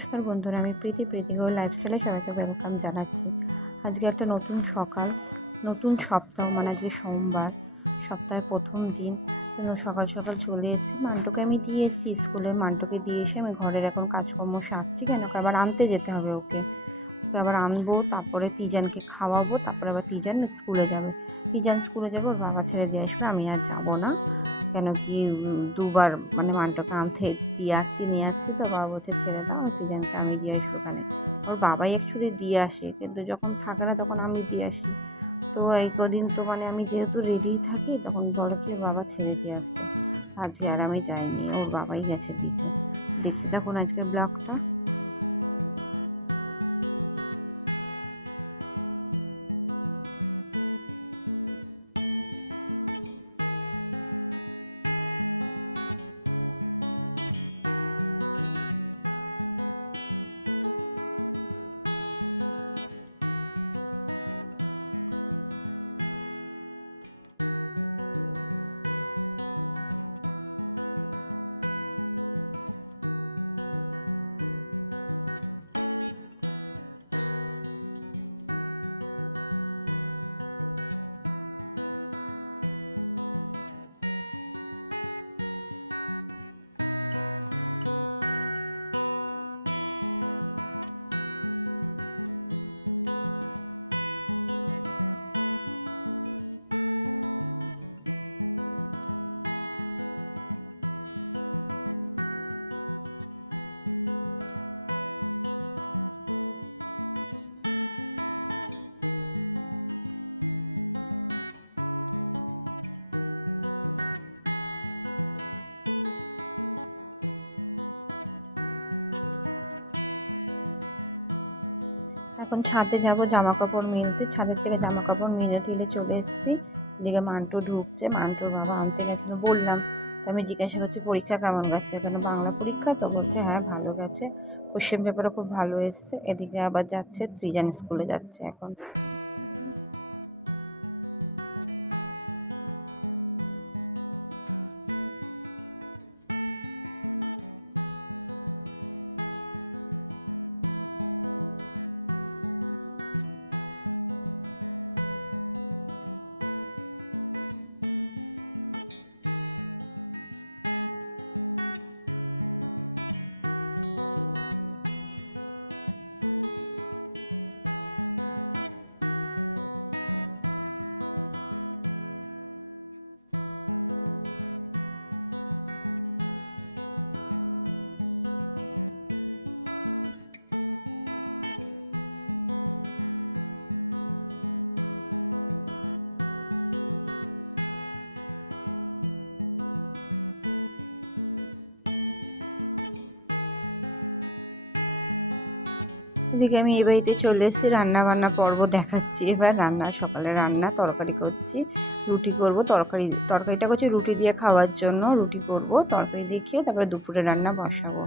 নমস্কার বন্ধুরা, আমি প্রীতি গো লাইফস্টাইলে সবাইকে ওয়েলকাম জানাচ্ছি। আজকে একটা নতুন সকাল, নতুন সপ্তাহ, মানে আজকে সোমবার, সপ্তাহের প্রথম দিন। সকাল সকাল চলে এসেছি, মান্টুকে আমি দিয়ে এসেছি স্কুলে। মান্টুকে দিয়ে এসে আমি ঘরের এখন কাজকর্ম সারছি, কেন আবার আনতে যেতে হবে ওকে আবার আনবো, তারপরে তিজানকে খাওয়াবো, তারপরে আবার তিজান স্কুলে যাবে। তিজান স্কুলে যাবে, ওর বাবা ছেড়ে দিয়ে আসবে, আমি আর যাবো না। কেন কি দুবার মানে মান্টুকে আনতে দিয়ে আসছি নিয়ে আসছি, তো বাবা বলছে ছেড়ে দাও, তিজানকে আমি দিয়ে আসবো। ওখানে ওর বাবাই অ্যাকচুয়ালি দিয়ে আসে, কিন্তু যখন থাকে না তখন আমি দিয়ে আসি। তো এই কদিন তো মানে আমি যেহেতু রেডি থাকি, তখন বলে কি বাবা ছেড়ে দিয়ে আসতে। আজকে আর আমি যাইনি, ওর বাবাই গেছে দিতে। দেখতে থাকুন আজকের ব্লগটা। এখন ছাদে যাব জামা কাপড় মিলতে, ছাদের থেকে জামা কাপড় মিলে টিলে চলে এসেছি। এদিকে মান্টু ঢুকছে, মান্টুর বাবা আনতে গেছিলো বললাম। তো আমি জিজ্ঞাসা করছি পরীক্ষা কেমন গেছে, কেন বাংলা পরীক্ষা, তো বলছে হ্যাঁ ভালো গেছে, কোশ্চেন পেপারও খুব ভালো এসছে। এদিকে আবার যাচ্ছে ত্রিজান স্কুলে যাচ্ছে এখন। এদিকে আমি এই বাড়িতে চলে এসেছি, রান্না বান্না পর্ব দেখাচ্ছি। এবার রান্না, সকালে রান্না, তরকারি করছি, রুটি করব। তরকারিটা করছি রুটি দিয়ে খাওয়ার জন্য, রুটি করব, তরকারি দিয়ে খেয়ে তারপরে দুপুরে রান্না বসাবো।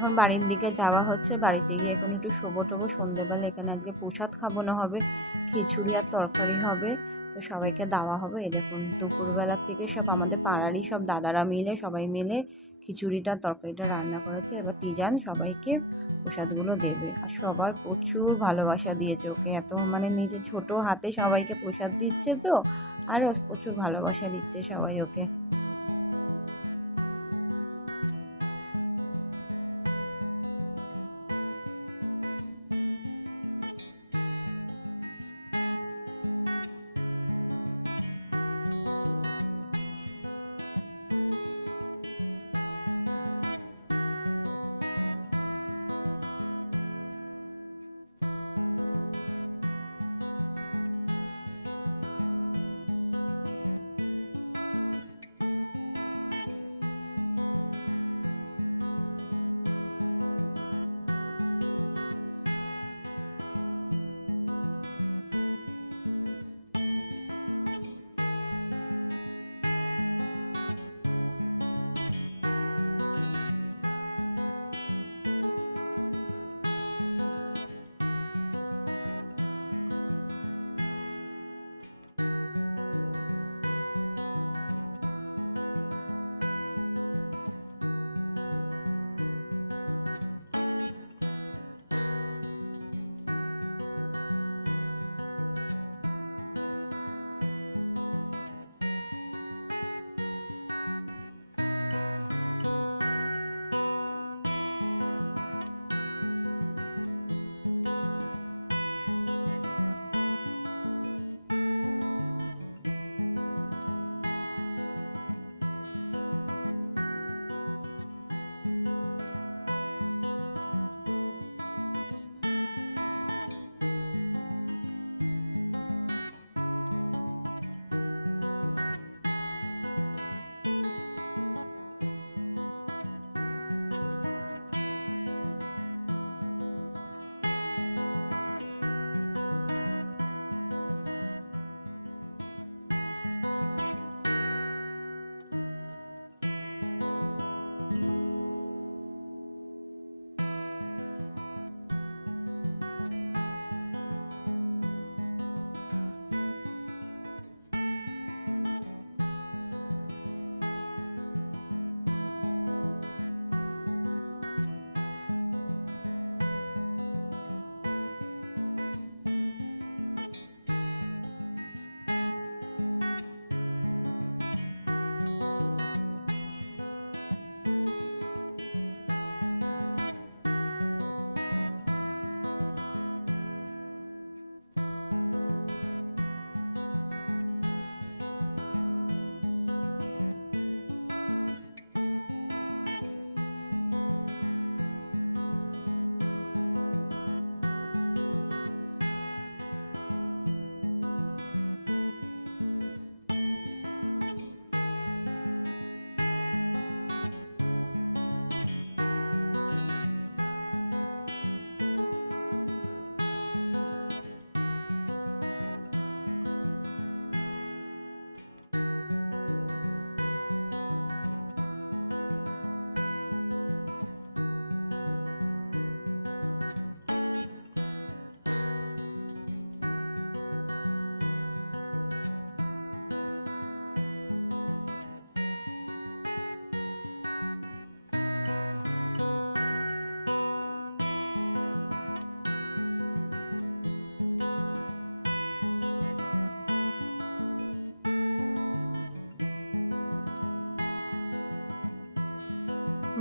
এখন বাড়ির দিকে যাওয়া হচ্ছে, বাড়িতে গিয়ে এখন একটু শোবো টোবো। সন্ধ্যেবেলা এখানে আজকে প্রসাদ খাওয়ানো হবে, খিচুড়ি আর তরকারি হবে, তো সবাইকে দেওয়া হবে। এই দেখুন দুপুরবেলার থেকে সব আমাদের পাড়ারই সব দাদারা মিলে সবাই মিলে খিচুড়িটা তরকারিটা রান্না করেছে। এবার তিজান সবাইকে প্রসাদগুলো দেবে, আর সবার প্রচুর ভালোবাসা দিয়েছে ওকে, এত মানে নিজে ছোট হাতে সবাইকে প্রসাদ দিচ্ছে, তো আর প্রচুর ভালোবাসা দিচ্ছে সবাই ওকে।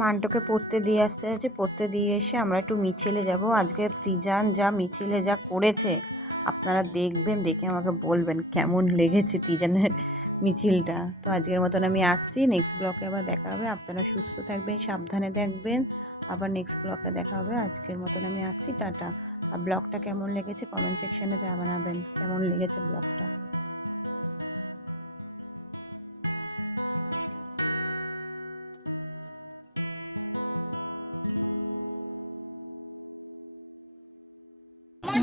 মান্টুকে পড়তে দিয়ে আসতে হয়েছে, পড়তে দিয়ে এসে আমরা একটু মিছিলে যাব। আজকে তিজান যা মিছিলে যা করেছে আপনারা দেখবেন, দেখে আমাকে বলবেন কেমন লেগেছে তিজানের মিছিলটা। তো আজকের মতন আমি আসছি, নেক্সট ব্লগে আবার দেখা হবে। আপনারা সুস্থ থাকবেন, সাবধানে দেখবেন, আবার নেক্সট ব্লগে দেখা হবে। আজকের মতন আমি আসছি, টাটা। আর ব্লগটা কেমন লেগেছে কমেন্ট সেকশনে জানাবেন, কেমন লেগেছে ব্লগটা।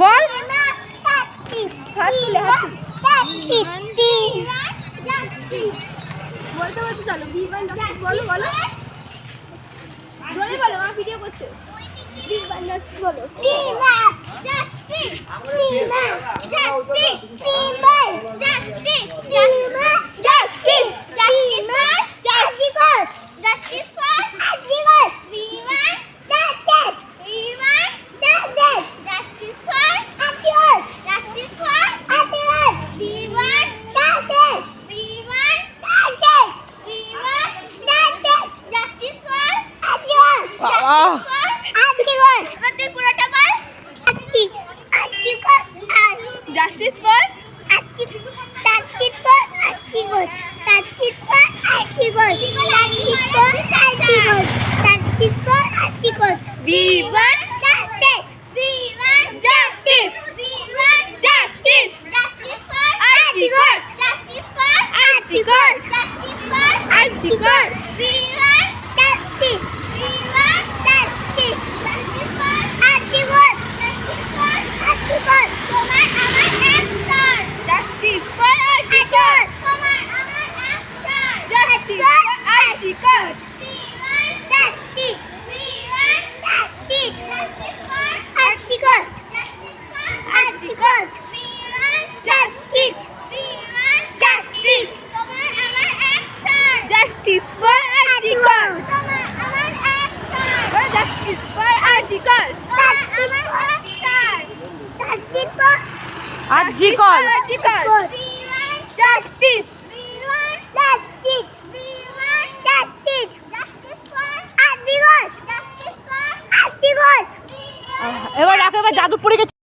বল বলতে বলতে চলো বলো বলো জোরে বলো, মা ভিডিও করছে। প্লিজ বান্দাস বলো। Justice for we want justice. We want justice. We want justice. Justice for Archicot. Justice for Archicot. Justice for Archicot. We want justice. We want justice. Justice for Archicot. Justice for Archicot. তোমার আমার action. Justice for Archicot. তোমার আমার action. Justice for Archicot. We want justice. We want justice. Justice for Archicot. Justice for Archicot. We want justice. We want justice. তোমার আমার action. Justice for Archicot. তোমার আমার action. Justice for Archicot. তোমার আমার action. Justice for RG Kar Archicot. We want justice. We want justice. We want justice. Justice for Archicot. Justice for Archicot. এবার রাখো, এবার যাদবপুরে গেছি।